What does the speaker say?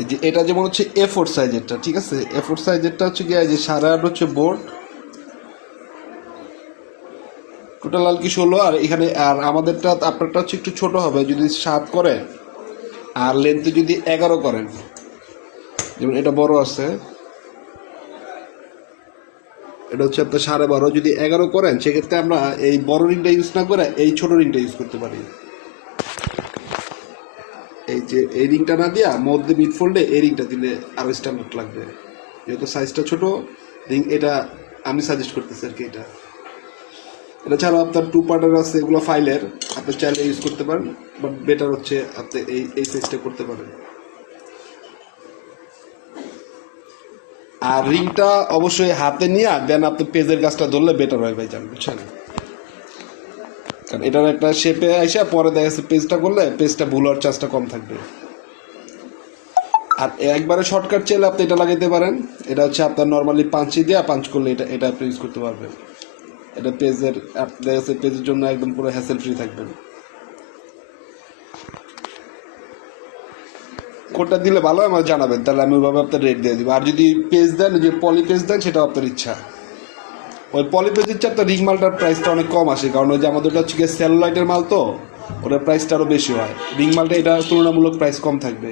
এই যে এটা যেমন হচ্ছে A4 সাইজেরটা, ঠিক আছে, A4 সাইজেরটা হচ্ছে গিয়ে যে 8.5 হচ্ছে বোর্ড, টোটাল আর কি 16। আর এখানে আর আমাদেরটা আপনারটা হচ্ছে একটু ছোট হবে যদি 7 করেন, আর লেন্থে যদি 11 করেন, যেমন এটা বড় আছে, এটা হচ্ছে আপনার 12.5, যদি 11 করেন সেক্ষেত্রে আমরা এই বড় রিংটা ইউজ না করে এই ছোট রিংটা ইউজ করতে পারি। এই যে এই রিংটা না দিয়া মধ্যে মিড ফোল্ডে এই রিংটা দিলে আরো স্ট্যান্ডার্ড লাগবে, যেহেতু সাইজটা ছোট রিং, এটা আমি সাজেস্ট করতেছি আর কি। এটা ছাড়াও আপনার 2 পার্টার আছে, এগুলো ফাইলের, আপনি চাইলে ইউজ করতে পারেন, বাট বেটার হচ্ছে আপনি এই সাইজটা করতে পারেন। আর রিংটা অবশ্যই হাতে নিয়ে দেন আপনি পেজের গাছটা ধরলে বেটার হয় ভাই, জান বুঝছেন, কারণ এটার একটা শেপে আইসা পরে দেখা যাচ্ছে পেজটা করলে পেজটা ভুল হওয়ার চান্সটা কম থাকবে। আর একবারে শর্টকাট চাইলে আপনি এটা লাগাইতে পারেন, এটা হচ্ছে আপনার নর্মালি পাঞ্চি দিয়ে পাঞ্চ করলে এটা এটা আপনি ইউজ করতে পারবেন। এটা পেজের দেখা যাচ্ছে পেজের জন্য একদম পুরো হ্যাসেল ফ্রি থাকবেন। কোনটা দিলে ভালো হয় আমার জানাবেন, তাহলে আমি ওইভাবে আপনার রেট দিয়ে দিব। আর যদি পেজ দেন, যে পলি পেজ দেন, সেটাও আপনার ইচ্ছা। ওই পলি পেজের চেয়ে আপনার রিং মালটার প্রাইসটা অনেক কম আসে, কারণ ওই যে আমাদের ওটা হচ্ছে সেলুলাইটের মাল, তো ওটার প্রাইসটা আরও বেশি হয়। রিং মালটা এটা তুলনামূলক প্রাইস কম থাকবে।